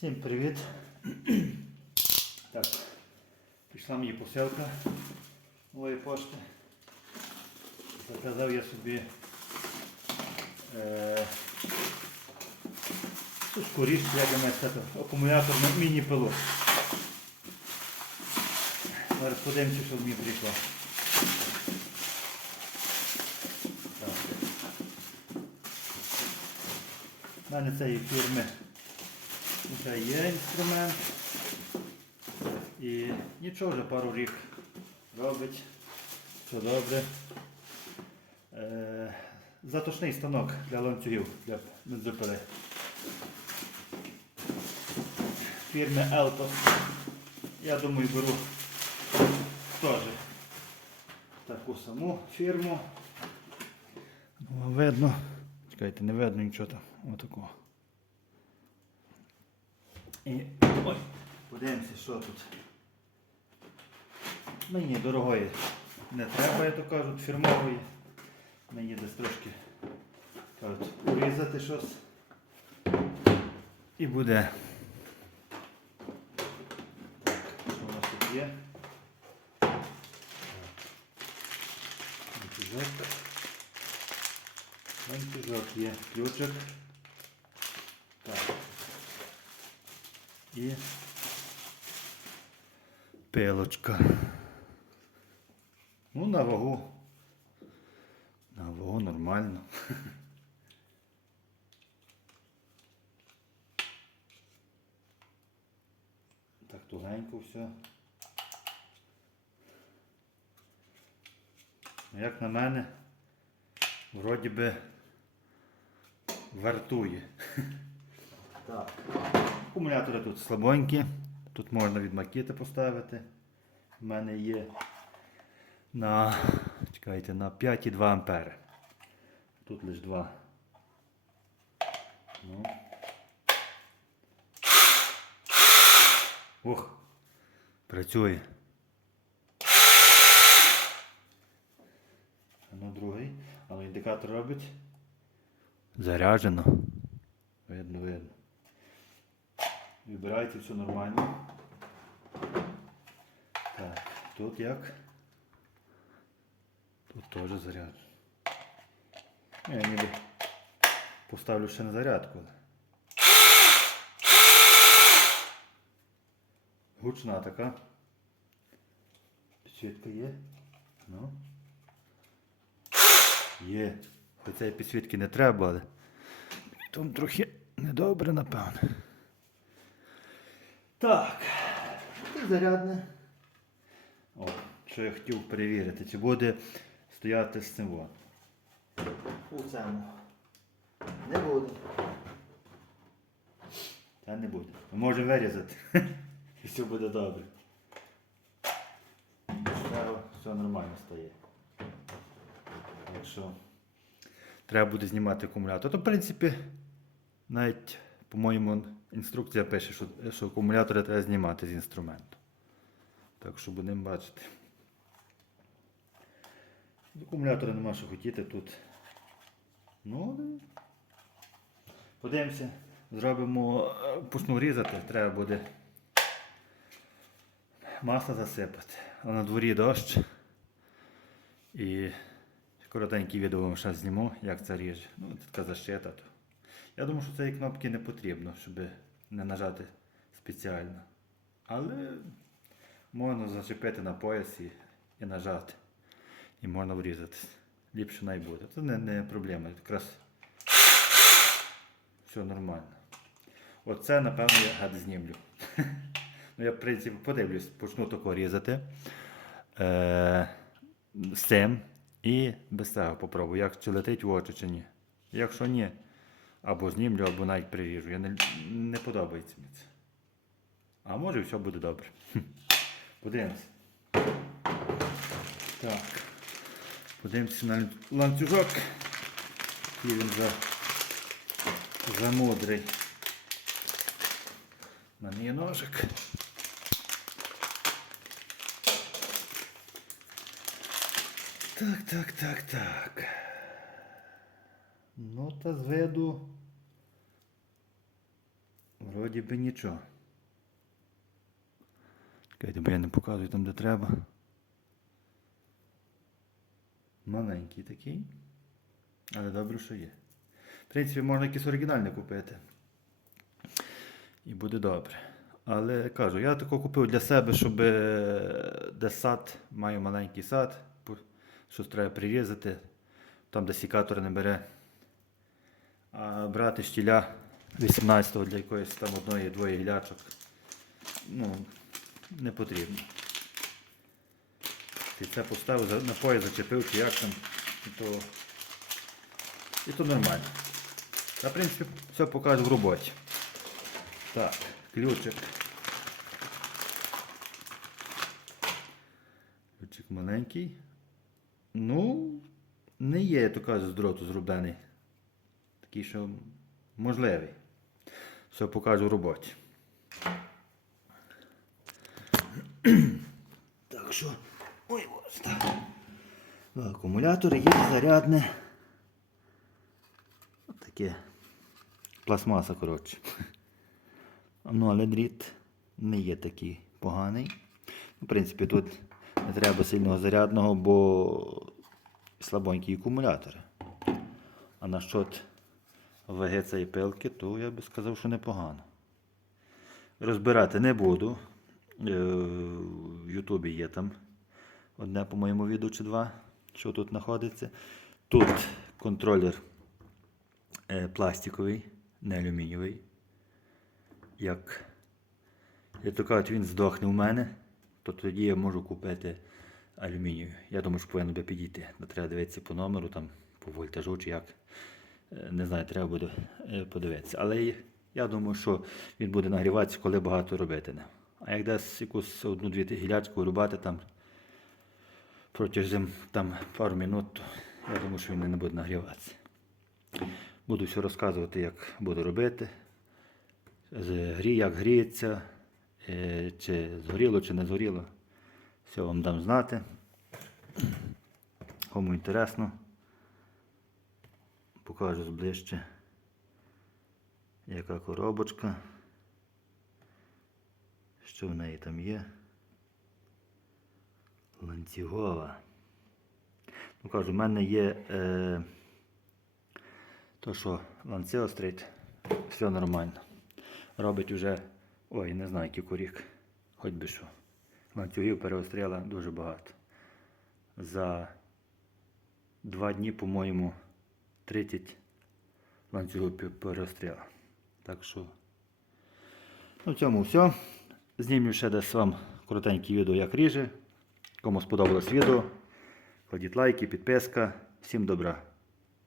Всім привіт. Так, пішла мені посилка нової пошти. Заказав я собі е, сушку ріж, як я це, акумулятор на міні-пилу. Зараз подивимося, що мені прийшло. У мене цієї фірми вже є інструмент. І нічого вже пару рік робить. Все добре. Е, заточний станок для ланцюгів для бензопили. Фірми Eltos. Я думаю беру теж таку саму фірму. Видно. Чекайте, не видно нічого там. Отакого. І ой, подивимося, що тут. Мені дорогої не треба, як то кажуть, фірмової. Мені десь трошки кажуть, урізати щось. І буде. Що у нас тут є? Ланцюжок. Ланцюжок є. Ключик. Так. І пилочка. Ну, на вагу. На вагу нормально. Так тугенько все. Ну, Як на мене, вроді би вартує. Так. Акумулятори тут слабонькі. Тут можна від макети поставити. У мене є на, чекайте, на 5,2 ампери. Тут лише 2. Ну. Ух, працює. Ну другий, але індикатор робить. Заряджено. Видно, видно. Вибирайте все нормально. Так, тут як? Тут теж заряд. Я ніби поставлю ще на зарядку. Гучна така. Підсвітка є. Ну. Є. Хоча і підсвітки не треба, але там трохи недобре, напевно. Так. І зарядне. О, що я хотів перевірити, чи буде стояти з цим. У цьому. Не буде. Та не буде. Ми можемо вирізати. І все буде добре. Все, все нормально стає. Так що треба буде знімати акумулятор. То, в принципі, навіть, по-моєму, інструкція пише, що, що акумулятори треба знімати з інструменту. Так що будемо бачити. Акумулятора нема що хотіти тут. Ну, подивимося. Зробимо, е, почну різати, треба буде масло засипати. А на дворі дощ. І коротеньке відео вам ще зніму, як це ріже. Ну, така защита. Я думаю, що цієї кнопки не потрібно, щоб не нажати спеціально. Але можна зачепити на пояс і, нажати. І можна врізатись. Ліпше най буде. Це не, не проблема. Якраз все нормально. Оце, напевно, я гад знімлю. ну, я, в принципі, подивлюсь, почну тако різати. Е, з цим і без цього попробую, як чи летить в очі чи ні. Якщо ні, або знімлю, або навіть приріжу. Я не, не подобається мені це. А може і все буде добре. Подивимось. Так. Подивимося на ланцюжок. Який він за, за мудрий. Мене є ножик. Так, так, так, так. Ну та з виду. Вроді би нічого. Чекайте, бо я не показую там, де треба. Маленький такий. Але добре, що є. В принципі, можна якийсь оригінальний купити. І буде добре. Але кажу, я тако купив для себе, щоб е, де сад, маю маленький сад, щось треба прирізати, там де сікатор не бере. А брати штіля 18-го для якоїсь там одної двоє гілячок. Ну, не потрібно. Ти це поставив, за- на пояс зачепив чи як там, і то, і то нормально. Та, в принципі, все покажу в роботі. Так, ключик. Ключик маленький. Ну, не є, я то кажу, з дроту зроблений. Такий, що можливий. Все покажу в роботі. Так що. Ой, ось так. Ну, Акумулятор є зарядне. Таке. Пластмаса, коротше. Ну, але дріт не є такий поганий. В принципі, тут не треба сильного зарядного, бо слабонькі акумулятори. А на насчет ВГ цієї пилки, то я би сказав, що непогано. Розбирати не буду. Е, В Ютубі є там одне, по-моєму, відео чи два, що тут знаходиться. Тут контролер е, пластиковий, не алюмінієвий. Як, як то кажуть, він здохне у мене, то тоді я можу купити алюмінію. Я думаю, що повинно би підійти. Треба дивитися по номеру, там, по вольтажу чи як. Не знаю, треба буде е, подивитися. Але я думаю, що він буде нагріватися, коли багато робити. А як десь якусь одну-дві гілячку рубати там протягом там, пару минут, то я думаю, що він не буде нагріватися. Буду все розказувати, як буду робити. Грі, як гріється, е, чи згоріло, чи не згоріло. Все вам дам знати. Кому інтересно, покажу зближче, яка коробочка, що в неї там є. Ланцюгова. Ну кажу, в мене є е, то, що ланцеострит, все нормально. Робить уже, ой, не знаю, який курік, хоч би що. Ланцюгів переостріла дуже багато. За два дні, по-моєму, 30 ланцюгів перестріла. Так що, ну в цьому все. Знімлю ще десь вам коротеньке відео, як ріже. Кому сподобалось відео, кладіть лайки, підписка. Всім добра.